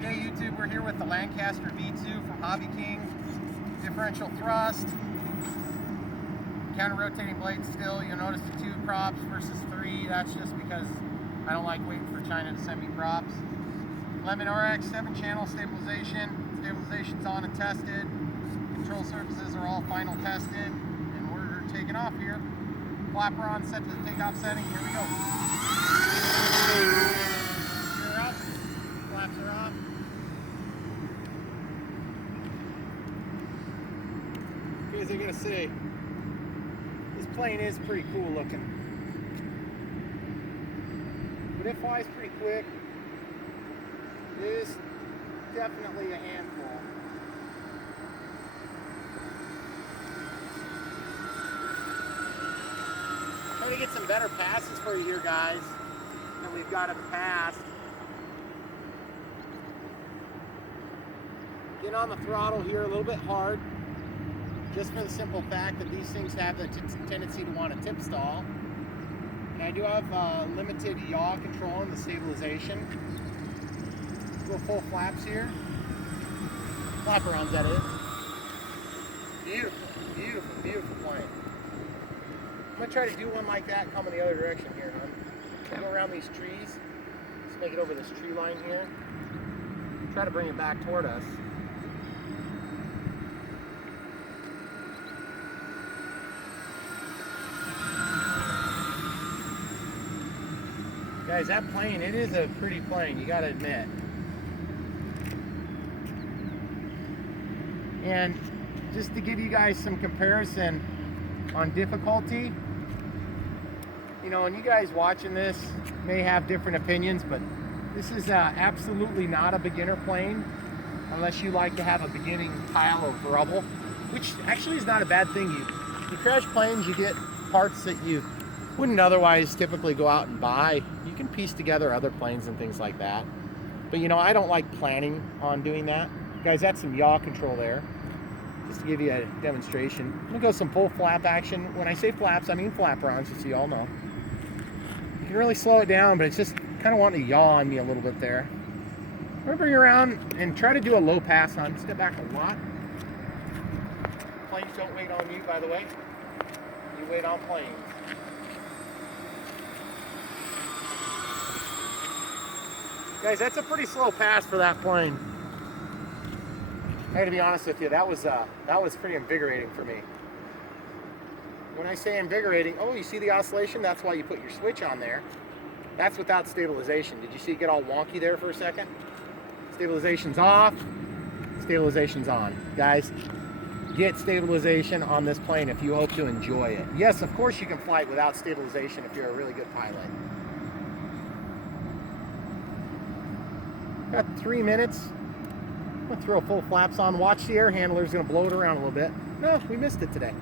Okay, YouTube, we're here with the Lancaster V2 from Hobby King. Differential thrust, counter-rotating blade still. You'll notice the 2 props versus 3. That's just because I don't like waiting for China to send me props. Lemon RX 7-channel stabilization. Stabilization's on and tested. Control surfaces are all final tested. And we're taking off here. Flapper on, set to the takeoff setting. Here we go. Gear up. Flaps are off. As I'm gonna say, this plane is pretty cool looking, but it flies pretty quick. It is definitely a handful. Trying to get some better passes for you here, guys, than we've got in the past. Getting on the throttle here a little bit hard, just for the simple fact that these things have the tendency to want to tip stall. And I do have limited yaw control in the stabilization. Go full flaps here. Flapper ons, that is. Beautiful, beautiful, beautiful plane. I'm going to try to do one like that coming the other direction here, hon. Go around these trees. Let's make it over this tree line here. Try to bring it back toward us. Guys, that plane, it is a pretty plane, you gotta admit. And just to give you guys some comparison on difficulty, you know, and you guys watching this may have different opinions, but this is absolutely not a beginner plane unless you like to have a beginning pile of rubble, which actually is not a bad thing. You crash planes, you get parts that you wouldn't otherwise typically go out and buy. You can piece together other planes and things like that. But you know, I don't like planning on doing that. Guys, that's some yaw control there. Just to give you a demonstration. I'm gonna go some full flap action. When I say flaps, I mean flapper-ons, just so you all know. You can really slow it down, but it's just kind of wanting to yaw on me a little bit there. I'm gonna bring it around and try to do a low pass on. Step back a lot. Planes don't wait on you, by the way. You wait on planes. Guys, that's a pretty slow pass for that plane. I gotta be honest with you, that was pretty invigorating for me. When I say invigorating, oh, you see the oscillation? That's why you put your switch on there. That's without stabilization. Did you see it get all wonky there for a second? Stabilization's off, stabilization's on. Guys, get stabilization on this plane if you hope to enjoy it. Yes, of course you can fly it without stabilization if you're a really good pilot. Got 3 minutes. I'm gonna throw full flaps on. Watch the air handler's gonna blow it around a little bit. No, we missed it today.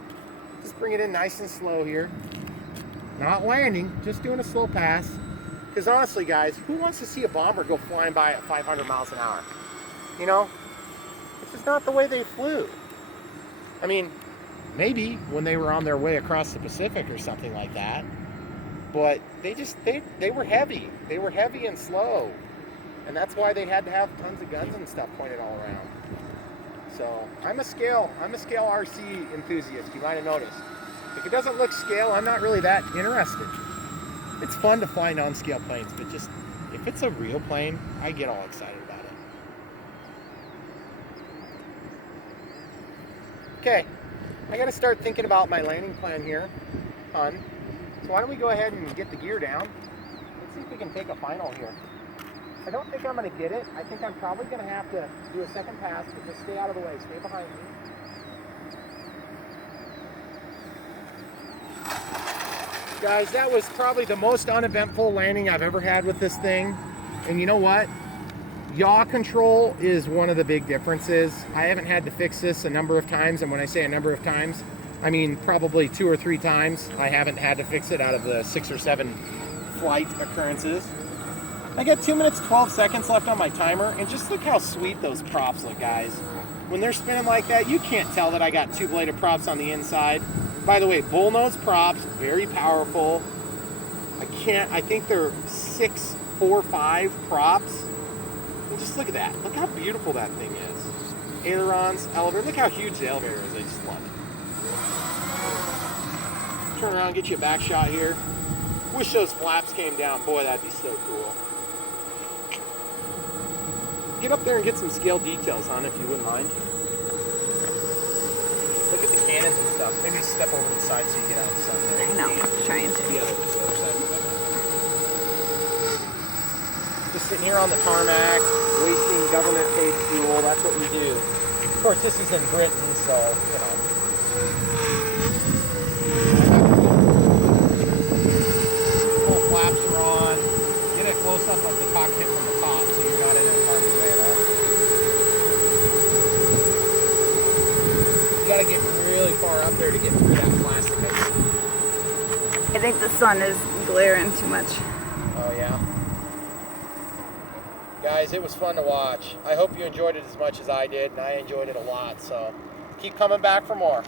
Just bring it in nice and slow here. Not landing, just doing a slow pass. Because honestly, guys, who wants to see a bomber go flying by at 500 miles an hour? You know, it's just not the way they flew. I mean, maybe when they were on their way across the Pacific or something like that. But they were heavy. They were heavy and slow. And that's why they had to have tons of guns and stuff pointed all around. So I'm a scale RC enthusiast, you might have noticed. If it doesn't look scale, I'm not really that interested. It's fun to fly non-scale planes, but just if it's a real plane, I get all excited about it. Okay, I gotta start thinking about my landing plan here, hon. So why don't we go ahead and get the gear down? Let's see if we can take a final here. I don't think I'm going to get it. I think I'm probably going to have to do a second pass, but just stay out of the way. Stay behind me. Guys, that was probably the most uneventful landing I've ever had with this thing. And you know what? Yaw control is one of the big differences. I haven't had to fix this a number of times, and when I say a number of times, I mean probably 2 or 3 times. I haven't had to fix it out of the 6 or 7 flight occurrences. I got 2 minutes, 12 seconds left on my timer, and just look how sweet those props look, guys. When they're spinning like that, you can't tell that I got 2-bladed props on the inside. By the way, bullnose props, very powerful. I think they're 645 props. And just look at that. Look how beautiful that thing is. Ailerons, elevator. Look how huge the elevator is. I just love it. Turn around, get you a back shot here. Wish those flaps came down. Boy, that'd be so cool. Get up there and get some scale details, hon, if you wouldn't mind. Look at the cannons and stuff. Maybe step over to the side so you get out of the sun there. I know, trying to. The other side. Just sitting here on the tarmac, wasting government-paid fuel. That's what we do. Of course, this is in Britain, so, you know. Full flaps are on. Get a close-up of the cockpit from the top so you're not in a harm's way at all. You gotta get really far up there to get through that plastic. I think the sun is glaring too much. Oh, yeah. Guys, it was fun to watch. I hope you enjoyed it as much as I did, and I enjoyed it a lot, so keep coming back for more.